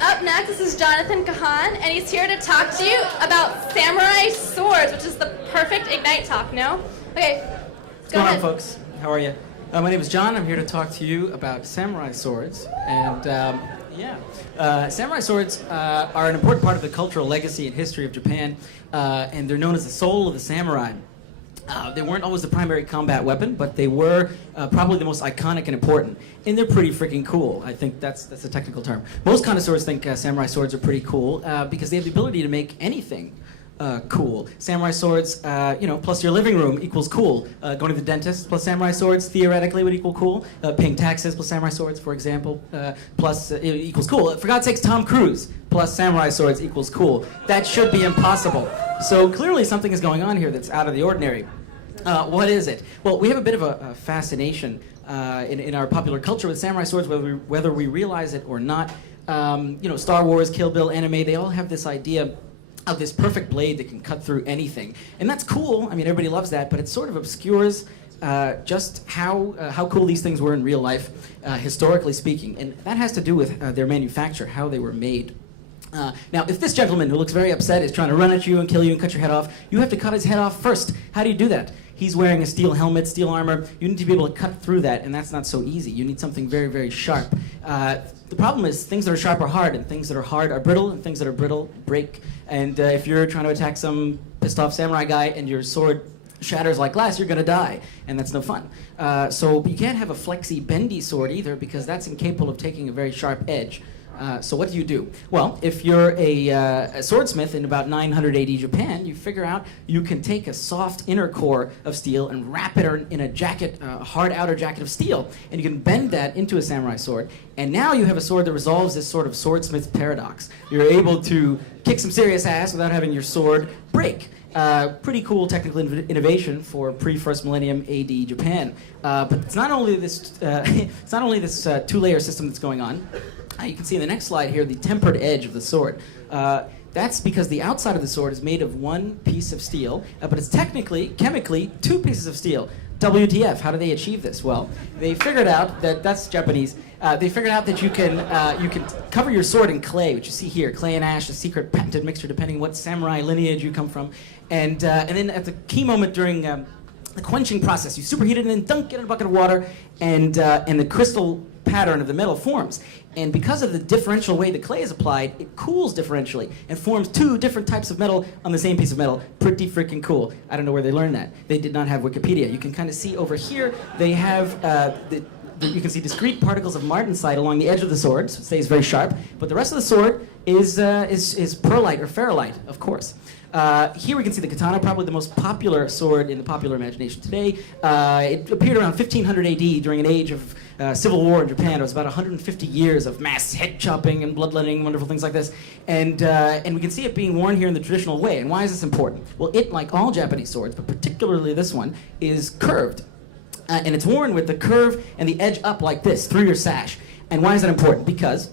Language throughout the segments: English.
right, up next, this is Johnathan Kahan, and he's here to talk to you about samurai swords, which is the perfect Ignite talk, no? Okay, What's going on, folks? How are you? My name is John. I'm here to talk to you about samurai swords. And samurai swords are an important part of the cultural legacy and history of Japan, and they're known as the soul of the samurai. They weren't always the primary combat weapon, but they were probably the most iconic and important. And they're pretty freaking cool. I think that's a technical term. Most connoisseurs think samurai swords are pretty cool because they have the ability to make anything cool. Samurai swords, plus your living room equals cool. Going to the dentist plus samurai swords theoretically would equal cool. Paying taxes plus samurai swords, for example, equals cool. For God's sakes, Tom Cruise plus samurai swords equals cool. That should be impossible. So clearly something is going on here that's out of the ordinary. What is it? Well, we have a bit of a fascination in our popular culture with samurai swords, whether we realize it or not. Star Wars, Kill Bill, anime, they all have this idea of this perfect blade that can cut through anything. And that's cool. I mean, everybody loves that, but it sort of obscures just how cool these things were in real life, historically speaking. And that has to do with their manufacture, how they were made. Now, if this gentleman who looks very upset is trying to run at you and kill you and cut your head off, you have to cut his head off first. How do you do that? He's wearing a steel helmet, steel armor. You need to be able to cut through that, and that's not so easy. You need something very, very sharp. The problem is things that are sharp are hard, and things that are hard are brittle, and things that are brittle break. And if you're trying to attack some pissed off samurai guy and your sword shatters like glass, you're going to die, and that's no fun. So you can't have a flexy, bendy sword either, because that's incapable of taking a very sharp edge. So what do? Well, if you're a swordsmith in about 900 AD Japan, you figure out you can take a soft inner core of steel and wrap it in a jacket, a hard outer jacket of steel, and you can bend that into a samurai sword. And now you have a sword that resolves this sort of swordsmith paradox. You're able to kick some serious ass without having your sword break. Pretty cool technical innovation for pre-first millennium AD Japan. But it's not only this two-layer system that's going on. You can see in the next slide here the tempered edge of the sword. That's because the outside of the sword is made of one piece of steel, but it's chemically, two pieces of steel. WTF, how do they achieve this? Well, they figured out that's Japanese. They figured out that you can cover your sword in clay, which you see here, clay and ash, a secret patented mixture depending what samurai lineage you come from. And then at the key moment during the quenching process, you superheat it and then dunk it in a bucket of water, and the crystal pattern of the metal forms. And because of the differential way the clay is applied, it cools differentially and forms two different types of metal on the same piece of metal. Pretty freaking cool. I don't know where they learned that. They did not have Wikipedia. You can kind of see over here, they have, you can see discrete particles of martensite along the edge of the sword, so it stays very sharp. But the rest of the sword is pearlite or ferrolite, of course. Here we can see the katana, probably the most popular sword in the popular imagination today. It appeared around 1500 AD during an age of civil war in Japan. It was about 150 years of mass head chopping and bloodletting, wonderful things like this. And we can see it being worn here in the traditional way. And why is this important? Well, it, like all Japanese swords, but particularly this one, is curved. And it's worn with the curve and the edge up like this through your sash. And why is that important? Because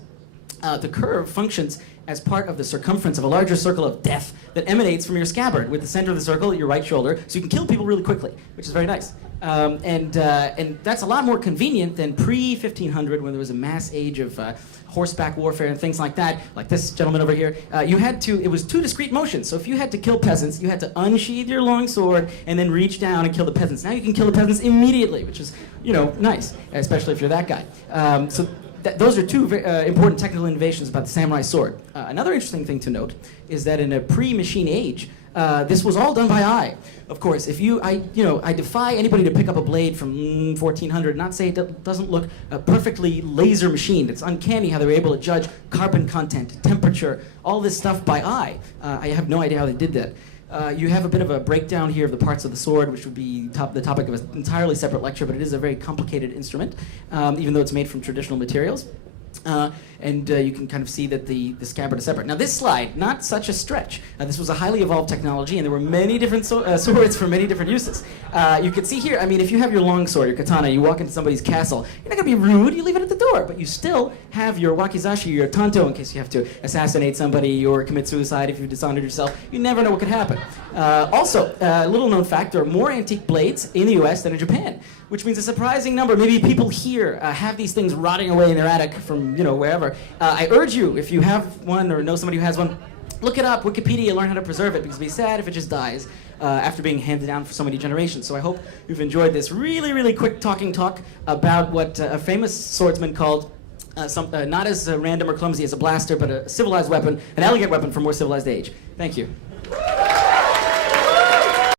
the curve functions as part of the circumference of a larger circle of death that emanates from your scabbard, with the center of the circle at your right shoulder, so you can kill people really quickly, which is very nice. And that's a lot more convenient than pre-1500, when there was a mass age of horseback warfare and things like that, like this gentleman over here. It was two discrete motions, so if you had to kill peasants, you had to unsheath your long sword and then reach down and kill the peasants. Now you can kill the peasants immediately, which is, nice, especially if you're that guy. Those are two very important technical innovations about the samurai sword. Another interesting thing to note is that in a pre-machine age, this was all done by eye. Of course, I defy anybody to pick up a blade from 1400 and not say it doesn't look perfectly laser machined. It's uncanny how they were able to judge carbon content, temperature, all this stuff by eye. I have no idea how they did that. You have a bit of a breakdown here of the parts of the sword, which would be the topic of an entirely separate lecture, but it is a very complicated instrument, even though it's made from traditional materials. And you can kind of see that the scabbard is separate. Now this slide, not such a stretch. This was a highly evolved technology, and there were many different swords for many different uses. You can see here, I mean, if you have your long sword, your katana, you walk into somebody's castle, you're not going to be rude, you leave it at the door, but you still have your wakizashi, your tanto, in case you have to assassinate somebody or commit suicide if you've dishonored yourself. You never know what could happen. Also, a little known fact, there are more antique blades in the US than in Japan, which means a surprising number, maybe people here have these things rotting away in their attic from from wherever. I urge you, if you have one or know somebody who has one, look it up, Wikipedia, learn how to preserve it, because it'd be sad if it just dies after being handed down for so many generations. So I hope you've enjoyed this really, really quick talk about what a famous swordsman called not as random or clumsy as a blaster, but a civilized weapon, an elegant weapon for a more civilized age. Thank you.